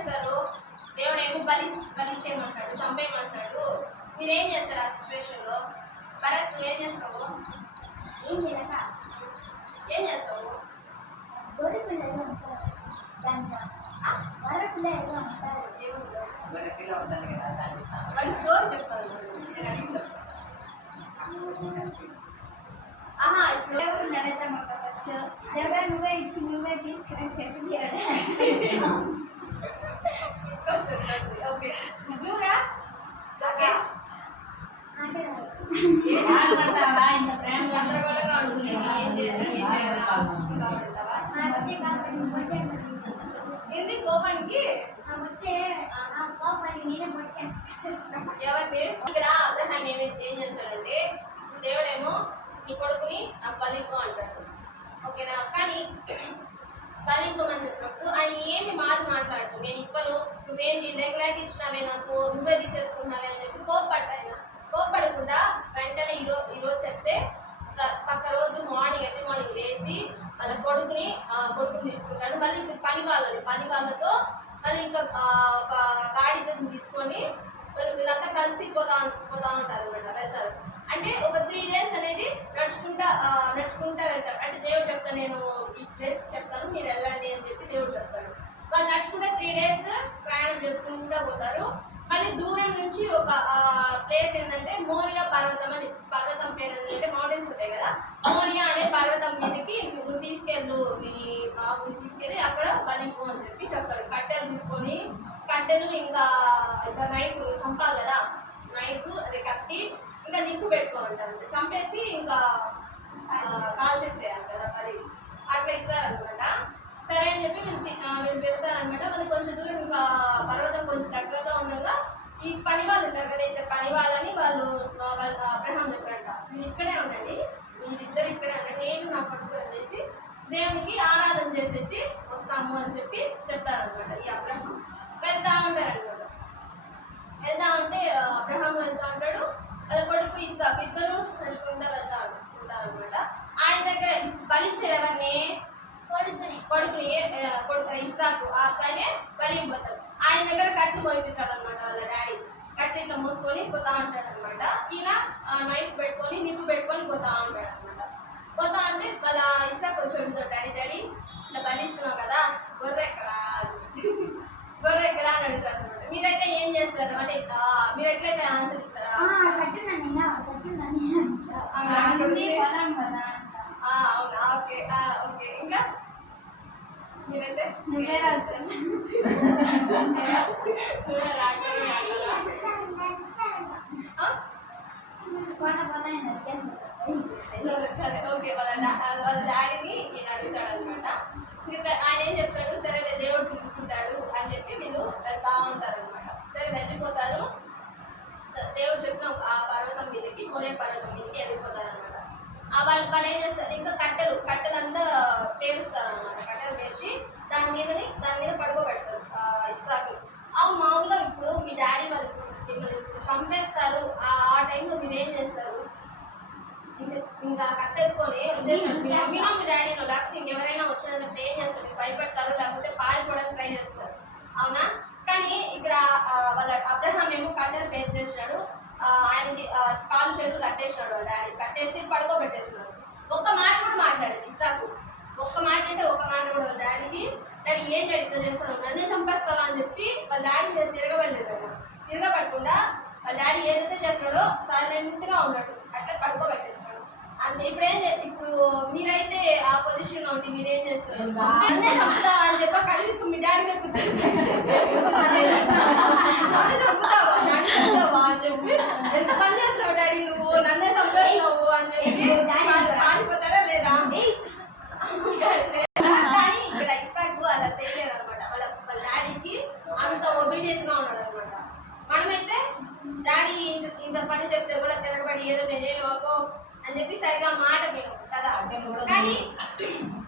చేస్తారు? దేవుడు ఏమో బలిచ్చేయమంటాడు, చంపేయమంటాడు. మీరేం చేస్తారు ఆ సిచ్యువేషన్లో? భరత్ నువ్వేం చేస్తావు? ఏం చేస్తావు? వాడి స్టోరీ చెప్తాను. నువ్వే ఇచ్చి నువ్వే తీసుకుని ఓకే నువ్వురా రాకేష్ ఏంది కోపానికి ఎవరికి? ఇక్కడ అబ్రహాం ఏం చేస్తాడంటే, దేవుడేమో నీ కొడుకుని నాకు బలివ్వు అంటాడు, ఓకేనా? కానీ బలివ్వమని చెప్పినప్పుడు ఆయన ఏమి మాట్లాడుతూ నేను ఇవ్వను, నువ్వేంది లేక ఇచ్చినావే నాకు, నువ్వే తీసేసుకున్నావే అని చెప్పి కోప్పడ్డాయన. కోప్పడకుండా వెంటనే ఈరోజు చెప్తే పక్క రోజు మార్నింగ్ లేచి వాళ్ళ కొడుకుని తీసుకుంటాడు. మళ్ళీ ఇంక పని వాళ్ళతో మళ్ళీ ఇంకా ఒక గాడి తీసుకొని వీళ్ళంతా కలిసి పోతా ఉంటారు అనమాట, వెళ్తారు. అంటే ఒక 3 days అనేది నడుచుకుంటా వెళ్తారు. అంటే దేవుడు చెప్తాను, నేను ఈ ప్లేస్ చెప్తాను, మీరు వెళ్ళండి అని చెప్పి దేవుడు చెప్తాడు. వాళ్ళు నడుచుకుంటే 3 days ప్రయాణం చేసుకుంటూ పోతారు. మళ్ళీ దూరం నుంచి ఒక ప్లేస్ ఏంటంటే మోరియా పర్వతం అని, పర్వతం పేరు ఏంటంటే మౌంటైన్స్ ఉంటాయి కదా, మోరియా అనే పర్వతం మీదకి నువ్వు తీసుకెళ్ళు, నీ బాబుని తీసుకెళ్ళి అక్కడ బలివ్వు అని చెప్పి చెప్తాడు. కట్టెలు ఇంకా నైఫ్ చంపాలి కదా, నైఫ్ అదే కట్టి ఇంకా నిప్పు పెట్టుకోమంటారు, చంపేసి ఇంకా కాల్ చేసేయాలి కదా, మరి అట్లా ఇస్తారనమాట. సరే అని చెప్పి వీళ్ళు వెళ్తారనమాట. వాళ్ళు కొంచెం దూరం ఇంకా పర్వతం కొంచెం దగ్గరలో ఉండగా ఈ పని వాళ్ళు ఉంటారు కదా, ఇద్దరు పని వాళ్ళని వాళ్ళ అబ్రహాం చెప్పారంట, మీరు ఇక్కడే ఉండండి, మీరిద్దరు ఇక్కడే ఉండండి, నేను నా కొడుకు వెళ్ళేసి దేవునికి ఆరాధన చేసేసి వస్తాము అని చెప్పి చెప్తారనమాట. ఈ అబ్రహాం వెళ్తా ఉంటారనమాట. వెళ్తా ఉంటే అబ్రహాం వెళ్తా ఉంటాడు, వాళ్ళ కొడుకు ఇస్సాకు, ఇద్దరు నడుచుకుంటూ వెళ్తారనమాట. ఆయన దగ్గర బలిచ్చేవారిని కొడుకుని ఇస్సాకు ఆ అబ్బాయినే బలిపోతారు. ఆయన దగ్గర కట్లు మోయిపిస్తాడు అనమాట. వాళ్ళ డాడీ కట్లు ఇట్లా మోసుకొని పోతా ఉంటాడు అనమాట. ఈయన నైఫ్ పెట్టుకొని నిప్పు పెట్టుకొని పోతా ఉంటాడు అనమాట. పోతా అంటే వాళ్ళ ఇస్సాకు వచ్చి అడుగుతాడు, డాడీ ఇట్లా బలిస్తున్నావు కదా, గొర్రె ఎక్కడా అని అడుగుతాడు అనమాట. మీరైతే ఏం చేస్తారు అంటే మీరు ఎట్లయితే ఆన్సర్ ఇస్తారా? అవునా, ఓకే ఓకే. ఇంకా మీరైతే సరే ఓకే. వాళ్ళ డాడీని నేను అడుగుతాడు అనమాట. ఇంకా ఆయన ఏం చెప్తాడు, సరే దేవుడు చూసుకుంటాడు అని చెప్పి వీళ్ళు వెళ్తా ఉంటారనమాట. సరే వెళ్ళిపోతారు. దేవుడు చెప్పిన ఆ పర్వతం మీదకి, మోరే పర్వతం మీదకి వెళ్ళిపోతారనమాట. వాళ్ళు ఏం చేస్తారు, ఇంకా కట్టెలంతా పేరుస్తారు అనమాట. కట్టెలు పేర్చి దాని మీద పడుకోబెడతారు ఇస్సాకు. మామూలుగా ఇప్పుడు మీ డాడీ వాళ్ళు మిమ్మల్ని చంపేస్తారు, ఆ టైంలో మీరు ఏం చేస్తారు? ఇంకా కట్టెట్టుకొని వచ్చేసారు మీ మమ్మీనో మీ డాడీనో లేకపోతే ఇంకెవరైనా వచ్చినప్పుడు ఏం చేస్తారు? భయపడతారు, లేకపోతే పారిపోవడానికి ట్రై చేస్తారు, అవునా? కానీ ఇక్కడ వాళ్ళ అబ్రహాం ఏమో కట్టెలు పేరు చేసినాడు, ఆయనకి కాలు చేతులు కట్టేసినాడు వాళ్ళ డాడీ, కట్టేసి పడుకోబెట్టేసినాడు. ఒక్క మాట కూడా మాట్లాడేది ఇస్సాకు, ఒక్క మాట అంటే ఒక్క మాట కూడా వాళ్ళ డాడీ ఏం డాడీతో చేస్తాను, నన్నే చంపేస్తావా అని చెప్పి వాళ్ళ డాడీ మీద తిరగబడకుండా వాళ్ళ డాడీ ఏదైతే చేస్తాడో సైలెంట్గా ఉన్నాడు, అట్లా పడుకోబెట్టేసినాడు అంతే. ఇప్పుడు మీరైతే ఆ పొజిషన్లో ఉంటే మీరేం చేస్తారు? నన్నే చంపుతా అని చెప్పి కలిసి మీ డాడీ మీద కూర్చొని చంపుతావా అని చెప్పి, ఎంత పని చేస్తావు డాడీ నువ్వు, నన్నే చంపేస్తావు అని చెప్పి పారిపోతారా లేదా? కానీ ఇక్కడ ఇస్సాకు అలా చేయలేదు అనమాట. వాళ్ళ డాడీకి అంత ఒబీడియంట్ గా ఉన్నాడు అనమాట. మనమైతే డాడీ ఇంత పని చెప్తే కూడా తిరగబడి ఏదో నేనేవో అని చెప్పి సరిగా మాట విను కదా.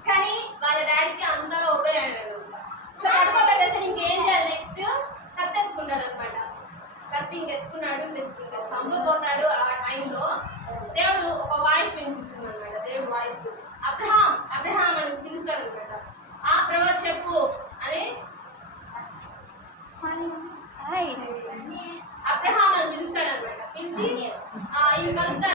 కానీ వాళ్ళ డాడీకి అంతగా ఒబే అయ్యాడు. పడుకోబెట్టేసి ఇంకేం చేయాలి, నెక్స్ట్ కత్తి ఎత్తుకుంటాడు అనమాట. కత్తి ఇంకెత్తుకున్నాడు, చంపబోతాడు. ఆ టైంలో దేవుడు ఒక వాయిస్ వినిపిస్తుంది అనమాట. దేవుడు వాయిస్ అబ్రహాం అని పిలుస్తాడు అనమాట. ఆ ప్రభు చెప్పు అని పిలిచి ఇవి కలుపుతాడు